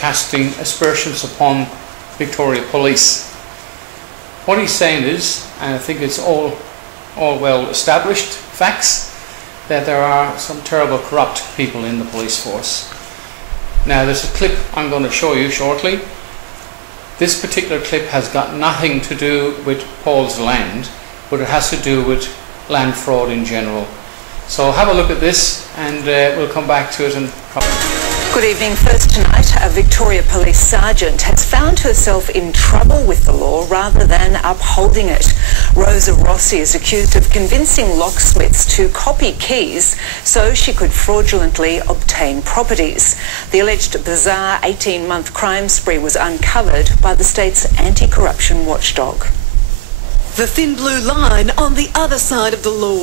casting aspersions upon Victoria Police. What he's saying is, and I think it's all well established facts, that there are some terrible corrupt people in the police force. Now there's a clip I'm going to show you shortly. This particular clip has got nothing to do with Paul's land, but it has to do with land fraud in general. So have a look at this and we'll come back to it. And Good evening. First tonight, a Victoria Police sergeant has found herself in trouble with the law rather than upholding it. Rosa Rossi is accused of convincing locksmiths to copy keys so she could fraudulently obtain properties. The alleged bizarre 18-month crime spree was uncovered by the state's anti-corruption watchdog. The thin blue line on the other side of the law.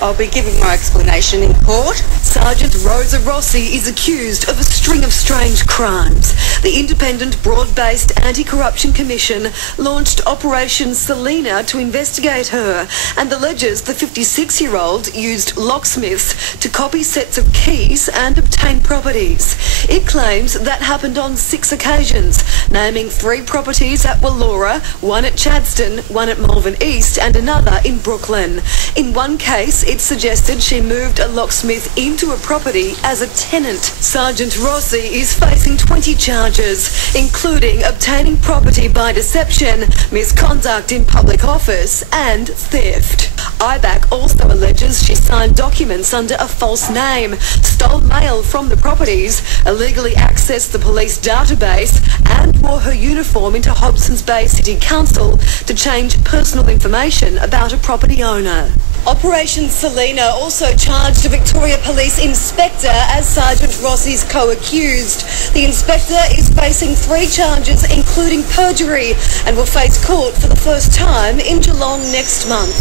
I'll be giving my explanation in court. Sergeant Rosa Rossi is accused of a string of strange crimes. The independent, broad-based Anti-Corruption Commission launched Operation Selena to investigate her and alleges the 56-year-old used locksmiths to copy sets of keys and obtain properties. It claims that happened on 6 occasions, naming 3 properties at Wallora, 1 at Chadstone, 1 at Malvern East and another in Brooklyn. In one case, it suggested she moved a locksmith into a property as a tenant. Sergeant Rossi is facing 20 charges, including obtaining property by deception, misconduct in public office and theft. IBAC also alleges she signed documents under a false name, stole mail from the properties, illegally accessed the police database and wore her uniform into Hobsons Bay City Council to change personal information about a property owner. Operation Selena also charged a Victoria Police inspector as Sergeant Rossi's co-accused. The inspector is facing 3 charges, including perjury, and will face court for the first time in Geelong next month.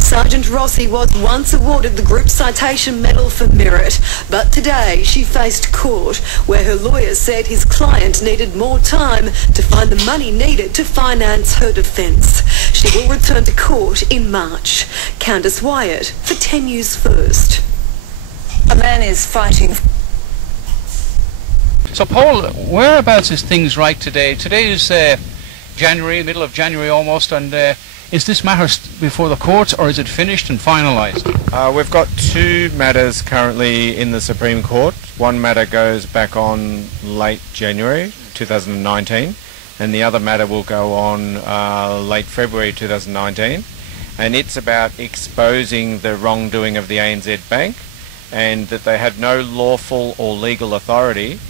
Sergeant Rossi was once awarded the Group Citation Medal for Merit, but today she faced court, where her lawyer said his client needed more time to find the money needed to finance her defence. She will return to court in March. Candice Wyatt for 10 News First. A man is fighting. so Paul, whereabouts is things right today? Today is January, middle of January almost, and is this matter before the courts or is it finished and finalised? We've got 2 matters currently in the Supreme Court. One matter goes back on late January 2019 and the other matter will go on late February 2019, and it's about exposing the wrongdoing of the ANZ Bank and that they had no lawful or legal authority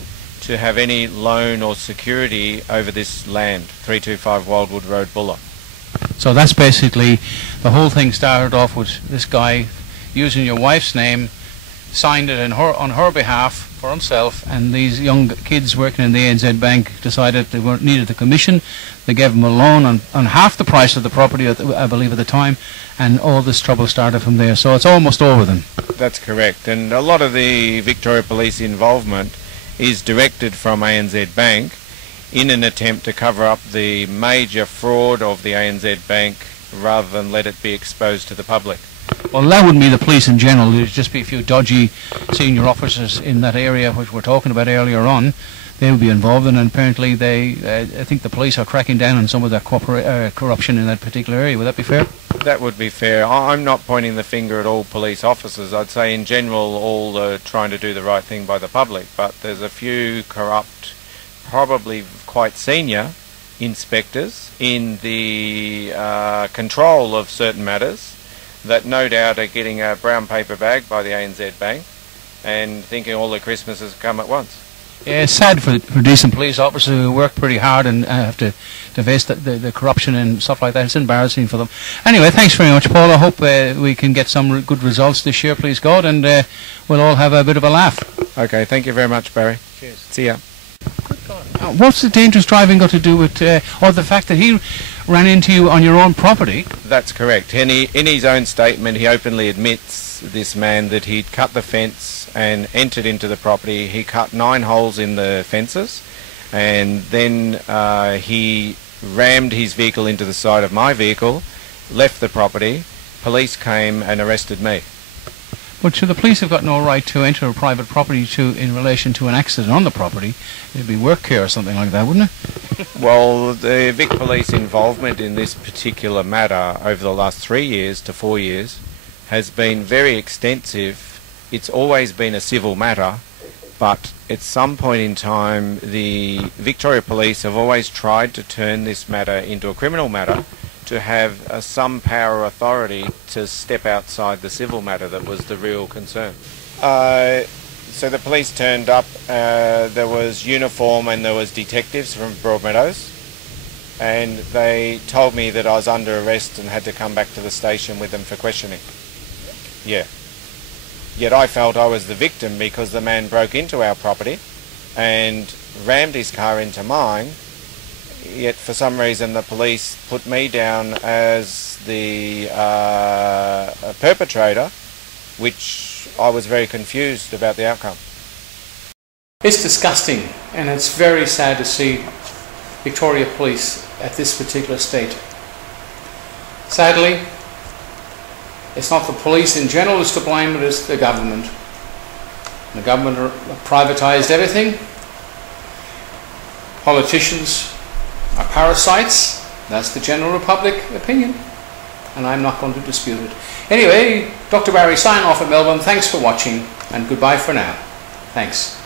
to have any loan or security over this land, 325 Wildwood Road, Bulla. So that's basically, the whole thing started off with this guy using your wife's name, signed it on her behalf for himself, and these young kids working in the ANZ Bank decided they needed the commission. They gave him a loan on half the price of the property, I believe, at the time, and all this trouble started from there. So it's almost over then. That's correct, and a lot of the Victoria Police involvement is directed from ANZ Bank in an attempt to cover up the major fraud of the ANZ Bank rather than let it be exposed to the public. Well, that wouldn't be the police in general. There'd just be a few dodgy senior officers in that area, which we're talking about earlier on. They would be involved, and apparently I think the police are cracking down on some of that corruption in that particular area. Would that be fair? That would be fair. I'm not pointing the finger at all police officers. I'd say in general all are trying to do the right thing by the public, but there's a few corrupt, probably quite senior inspectors in the control of certain matters that no doubt are getting a brown paper bag by the ANZ Bank and thinking all the Christmases come at once. Yeah, it's sad for decent police officers who work pretty hard and have to face the corruption and stuff like that. It's embarrassing for them. Anyway, thanks very much, Paul. I hope we can get some good results this year, please God, and we'll all have a bit of a laugh. Okay, thank you very much, Barry. Cheers. See ya. What's the dangerous driving got to do with, or the fact that he ran into you on your own property? That's correct. In his own statement, he openly admits, this man, that he'd cut the fence and entered into the property. He cut 9 holes in the fences, and then he rammed his vehicle into the side of my vehicle, left the property. Police came and arrested me. But the police have got no right to enter a private property in relation to an accident on the property. It'd be work care or something like that, wouldn't it? Well, the Vic Police involvement in this particular matter over the last 3 years to 4 years has been very extensive. It's always been a civil matter, but at some point in time the Victoria Police have always tried to turn this matter into a criminal matter to have some power or authority to step outside the civil matter that was the real concern. So the police turned up, there was uniform and there was detectives from Broadmeadows, and they told me that I was under arrest and had to come back to the station with them for questioning. Yeah. Yet I felt I was the victim because the man broke into our property and rammed his car into mine, yet for some reason the police put me down as the perpetrator, which I was very confused about the outcome. It's disgusting, and it's very sad to see Victoria Police at this particular state. Sadly, it's not the police in general who's to blame, but it's the government. The government privatised everything. Politicians are parasites. That's the general public opinion, and I'm not going to dispute it. Anyway, Dr. Barry, sign off at Melbourne. Thanks for watching, and goodbye for now. Thanks.